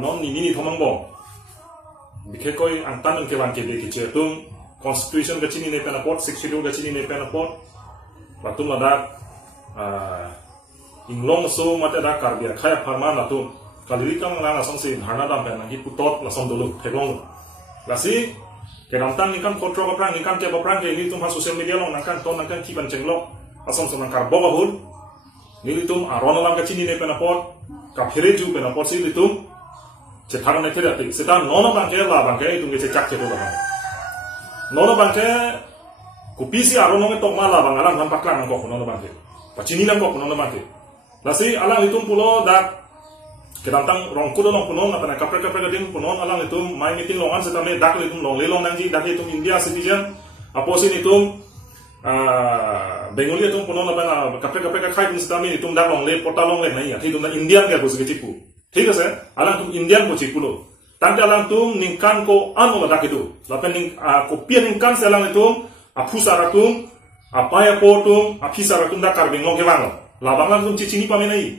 non ni thomang bong bikhe koi ang tan ke wan ke be ke tum constitution ga chini ne pena pot 62 ga chini ne pena pot patum ada inglong so mate da karbia khaya pharma na tum kaliri kam na song sin harna dam pena gi putot la som dolu thegong lasi ke dam tang ni kan kontrol prang ni kan ke prang ke ni tum ha social media long nang kan ton nang kan ki ban chenglok asam som nang kar boga hul ni tum aron lam ga chini ne pena pot ka phere ju pena pot si tum che thang na thera ti setan nono bang ke la bang ke tum ge che chak che do la nono bang ke kupisi aron nong tok mala bang alang nam paklang ko nono bang ke pachini nam ko nono bang ke lasi alang itum pulo dak kedantang rong kudo long punon na kapre gadin punon alang itum mai meeting longan setame dak itum long lelong nangji dak itum India citizen aposin itum Bengali itum punon na kapre ka khai itum setame itum dak long le pota long le nahi athi itum na Indian ke bus ke chipu ঠিক আছে alang tum Indian ko chipulo tante alang tum ningkan ko anu dak itu lapen ning kopian ningkan selang itum apusara tum apaya ko tum apisara tum dak karbing long ke wang labang tum cicini pamenai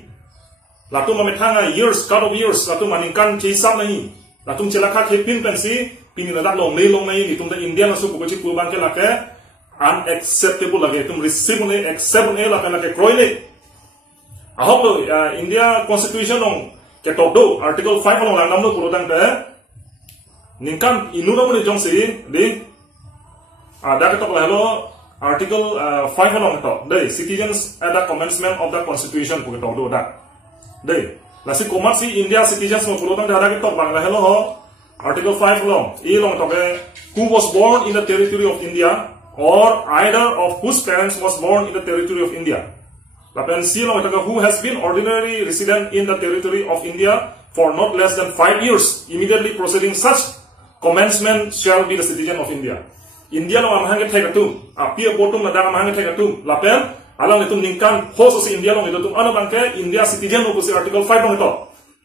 latum mametanga years cut of years latum maningkan chisap nahi latum celaka ke pin pensi pin na dak long le long nahi itum da Indian asu ko chipu bang ke lake unacceptable lage tum receive ne accept ne lapen lake kroile ahok India constitution long ke tokdo article 5 long lang namno puro tang te ningkan inuna mo ni jong si di ada ke tok lalo article 5 long to dei citizens at the commencement of the constitution puro tokdo da dei lasi komat si India citizens mo puro tang ada ke tok bang lalo ho article 5 long i long to ke who was born in the territory of India or either of whose parents was born in the territory of India. Lapan silong itaga who has been ordinary resident in the territory of India for not less than 5 years immediately preceding such commencement shall be the citizen of India. India lo amhang ke thekatum api apotum na dang amhang ke thekatum lapan alang itum ningkan host si India long itum ano bangke India citizen lo kusi article 5 long ito.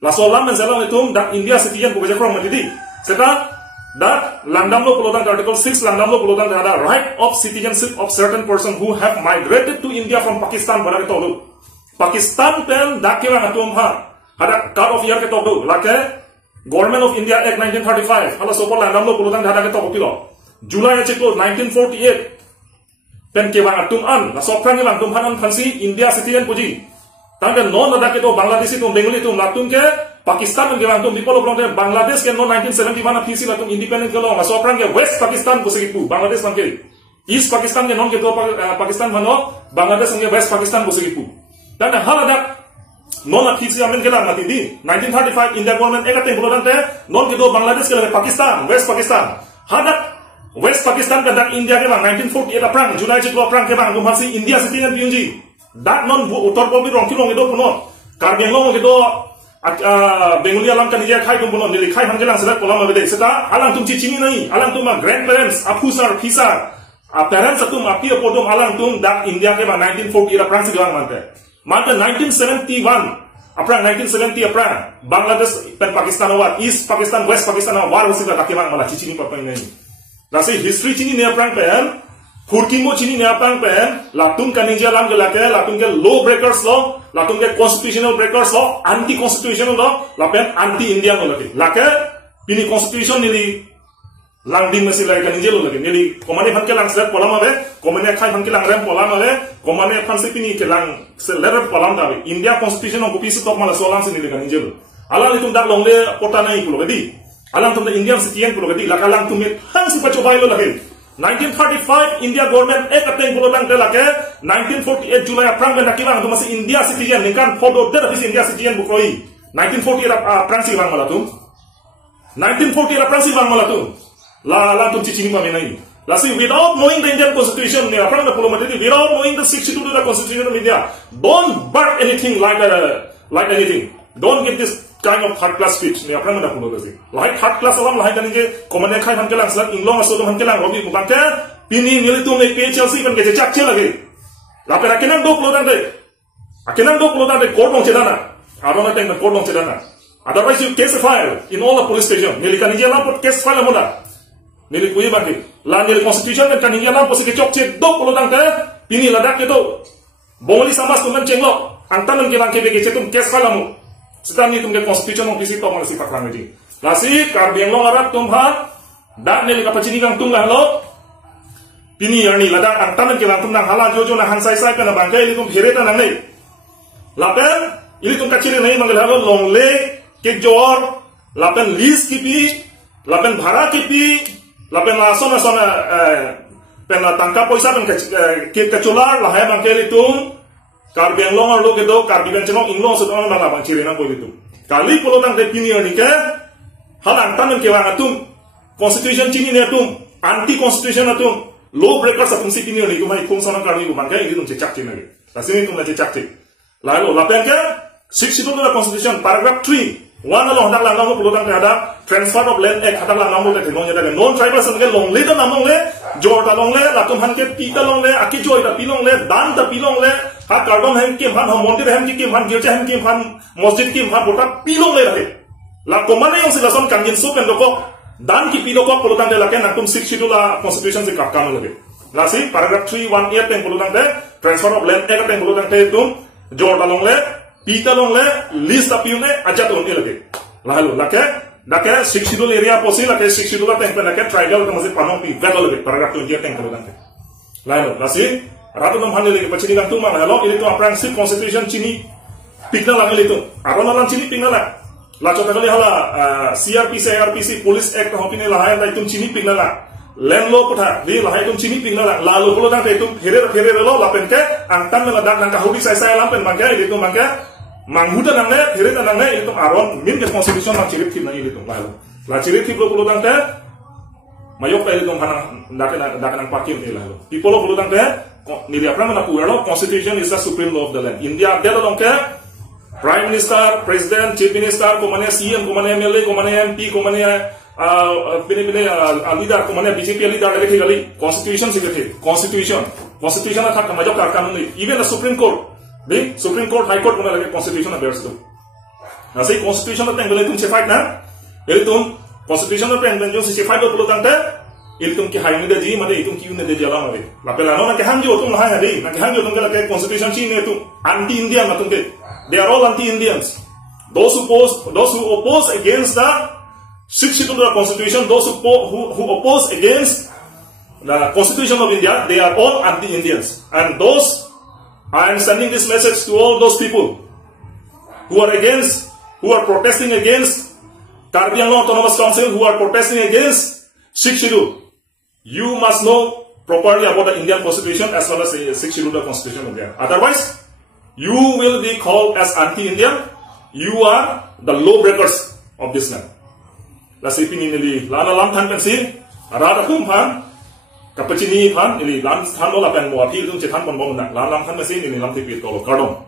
La solam men selang itum dak India citizen ko beja from madidi. Seta that landam lo pulotang article 6 landam lo pulotang ada right of citizenship of certain person who have migrated to India from Pakistan pada kita lo Pakistan pen dakira ngatum ha ada cut of year kita lo lake Government of India Act 1935 hala sopol landam lo pulotang ada kita kopilo July cheklo 1948 pen ke bang atum an la sopran lang tum hanan phansi India citizen puji tangga non ada kita Bangladesh itu Bengali itu latung ke Pakistan yang bilang tuh di Pulau Bangladesh kan no 1971 PC lah tuh independent kalau nggak soprang ya West Pakistan busikipu Bangladesh mangkiri East Pakistan kan non gitu Pakistan mana Bangladesh yang West Pakistan busikipu dan hal ada non PC amen kelar mati di 1935 India government ekat yang pulau non gitu Bangladesh kalau Pakistan West Pakistan hadat West Pakistan dan India ke bang 1948 perang Julai itu perang ke bang tuh masih India citizen piunji dan non utar pomi rongki long itu punon kargen long gitu Bengali alam kan dia khai tum punon nili khai hangge lang selat polam abede seta alang tum cicini nai alang tum grandparents apusar pisar parents tum api apodom alang tum dak India ke ba 1940 era prang sigang mante 1971 aprang 1970 aprang Bangladesh pen Pakistan awat East Pakistan West Pakistan war hosi da takimang mala cicini papai nai nasi history cini ne aprang pen Furkimo chini ne apang pen latung kaninja lam ke lake latung ke law breakers law latung ke constitutional breakers law anti constitutional law lapen anti Indian law lake pini constitution nili langding masih lagi kaninja law lake nili komane phan ke lang selat polam ave komane khai phan ke lang rem polam ave komane phan se pini ke lang selat polam ave India constitution ko pisu tok mala solang se nili kaninja law alang itum dak longle pota nai pulo gadi alang tum Indian citizen pulo gadi lakalang tumit hang si pacho bailo lake 1935 India government ek ateng pulang ke lake 1948 Julai aprang ben nakibang tu masih India citizen ningkan photo der habis India citizen bukroi 1940 aprang si bang malatum 1940 aprang si bang malatum la tu cicing pa menai la si without knowing the Indian constitution ne aprang na pulo mati without knowing the 62 to the constitution of India don't burn anything like anything don't get this kind of third class speech ne aprang na pulo kasi like third class alam lai kan ke komane khai han ke lang slat inglong aso han ke lang robi bangke pini nilitum ne APHLC kan ke chak che lagi la pera kenan do pulo dan de court long chedana aron ateng na court long chedana otherwise you case file in all the police station nilikan je lam pot case file amoda nili kui bagi la nil constitution kan je lam pos ke chok che do pulo dan ke pini ladak ke to bongli samas tuman chenglo antanan ke bangke be ke chetum case file amu Setan ni tum ke constitution of visi tong si paklang ni. Lasi Karbi Anglong arak tum ha dak ne li kapacini kang tum lah lo. Pini yani ladang angtamen ke lang tum nang hala jojo na hansai sai kana bangkai li tum hereta nang nei. Lapen ili tum kaciri nei manggil halo longle ke jor lapen list kipi lapen bhara kipi lapen lasona sona pena tangka poisa pen ke kecular lah ya bangkai li tum Karbi Anglong lo ke do Karbi Bencenong inglong sedang nang bang ciri nang boleh tum. Kali pulau tang ke pini yani ke hal angtamen ke wang atum constitution cini ne atum anti constitution atum law breakers atum si pini ni kumai kum sana kami kumang kai itu cecak cina lagi. Tasini tum na cecak cik. Lalu lapen ke 62 la constitution paragraph 3 one along hendak lang namu pulutang ada transfer of land act hendak lang namu le tenong ada non tribal sange long le ta namong le jor ta long le latum han ke pita long le aki joy ta pilong le dan ta pilong le ha kardom hem kim han mondir hem kim han girja hem kim han masjid kim han bota pilong le rahe la komane yang silason kanjin so pen doko dan ki pilo ko pulutang de laken natum 62 la constitution se kakam lage lasi paragraph 3 1 8 pen pulutang de transfer of land act pen pulutang de tum jor ta long le pita long le list apiu ne aja to ni lage lalu lake dake 62 area posi lake 62 la pen lake tribal ta masih panong pi gagal lage paragraph 28 pen pulutang de lalu lasi ratu nam hanile ke pachini gang tum halo ini to apransi constitution chini pikna lang ile to aron lang chini pikna la lacho takali hala CRPC ARPC police act hopine lahai la itum chini pikna la land law kotha di lahai itum chini pikna la lalu pulo tang itum here lo lapen ke angtan la dak nang kahudi sai lampen mangke itu mangke manghuda nang ne here nang ne itu aron min ke constitution nang cirit tin itu lalu la cirit pulo tang te mayok pe itu hanang dak nang pakim ni lalu people pulo tang te nili apran na puero constitution is the supreme law of the land India dia long ke Prime Minister, President, Chief Minister, kumane CM, kumane MLA, kumane MP, kumane leader, kumane BJP leader lagi kali Constitution sih kali Constitution atak kamajok karkan ni even the Supreme Court, the Supreme Court, High Court kumane lagi Constitution ada beres tu. Nasi Constitution tu tenggelam itu sefight na, itu Constitution tu tenggelam itu sefight tu perlu tante, itu ki high ni deji, mana itu ki unde deji alam ni. Lapelano nak kehanjo tu lahai hari, nak kehanjo tu kalau ke Constitution Cina itu anti India na tu ke. They are all anti-Indians. Those who oppose against the 62 Constitution, those who oppose against the Constitution of India, they are all anti-Indians. And those, I am sending this message to all those people who are protesting against Karbi Anglong Autonomous Council, who are protesting against 62. You must know properly about the Indian Constitution as well as the 62 Constitution of India. Otherwise, you will be called as anti-Indian. You are the lawbreakers of this land. Lasi pini nili lana lam than pensi rada kum pan kapacini pan nili lam than ola pen mo api tum chethan pon bom na lam than pensi nili lam tipi tolo kardom.